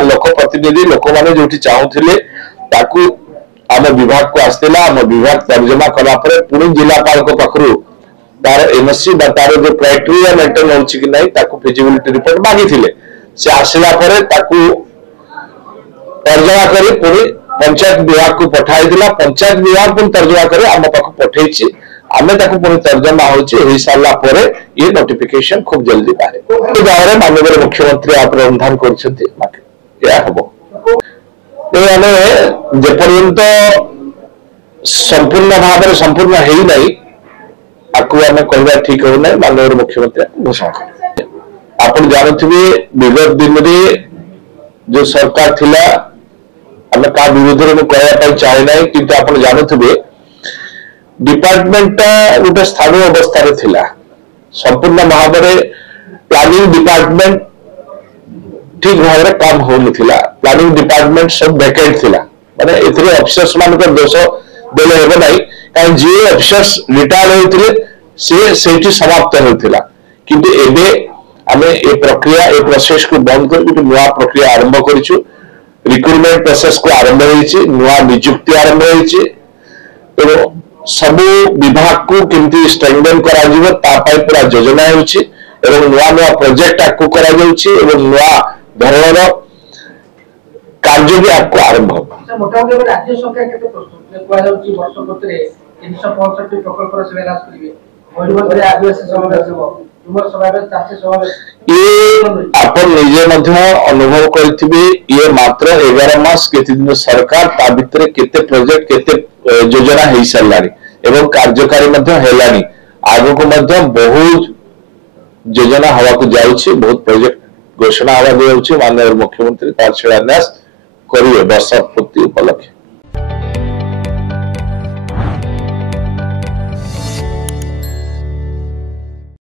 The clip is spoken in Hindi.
लोक प्रतिनिधि लोक मैंने जो चाहूले आम विभाग को आसला आम विभाग तर्जमा कलापर पुणी जिलापाल पाखु तार एनओसी तार जो क्राइटेरिया मेंटेन होची कि नहीं फिजिबिलिटी रिपोर्ट मांगी से आसला तर्जमा कर पुणी पंचायत विभाग को पठाई पंचायत विभाग पुणी तर्जमा कर आम पाख पठे आम पुणी तर्जमा हो सारा ये नोटिफिकेशन खूब जल्दी बाहर गाँव माननीय मुख्यमंत्री आप अनुधान कर जेपर्यंत संपूर्ण भाव में संपूर्ण है नहीं आपको आम कहना ठीक हो ना माननीय मुख्यमंत्री घोषणा कर आप जानते विगत दिन में जो सरकार थिला आम का विरोध में कहना चाहे ना कि आप जानते डिपार्टमेंट गोटे स्थानीय अवस्था थिला संपूर्ण भाव में प्लानिंग डिपार्टमेंट ठीक भाव में काम हो प्लानिंग डिपार्टमेंट सब वैकेंट थिला माने एथरे ऑफिसर्स मान दोष देले हेबे नाही कारण जे ऑफिसर्स रिटायर होइथिले से समाप्त होइथिला किंतु एबे आमे ए प्रक्रिया ए प्रोसेस को बंद कर नुआ प्रक्रिया आरंभ करिछु रिक्रूटमेंट प्रोसेस को आरंभ होइछि नुआ नियुक्ति आरंभ होइछि तो सब विभाग को केमती स्ट्रेंथन करा जिवो ता पई पूरा योजना होइछि एवं नुआ नुआ प्रोजेक्ट आकु करा जाउछि एवं नुआ धरणर कार्य भी आपको आरंभ होगा मोटामोटी राज्य सरकार केते प्रस्तुत कोआ जाउछि वर्ष पत्रे 365 प्रकल्प रे विकास करिवे मयूरभंज रे आदिवासी समावेश हो तुमर समावेश चाषी समावेश ये अपन निजे मध्य अनुभव करथिबे ये मात्र 11 मास केते दिन सरकार ता भितरे केते प्रोजेक्ट केते योजना हेई सरलानी एवं कार्यकारी मध्य हेलानी आगो को मध्य बहुत योजना हवा को जाउछि बहुत प्रोजेक्ट घोषणा हवा जाउछि माननीय मुख्यमंत्री तार शिलान्यास करिए वर्षा पूर्ति उपलक्ष्य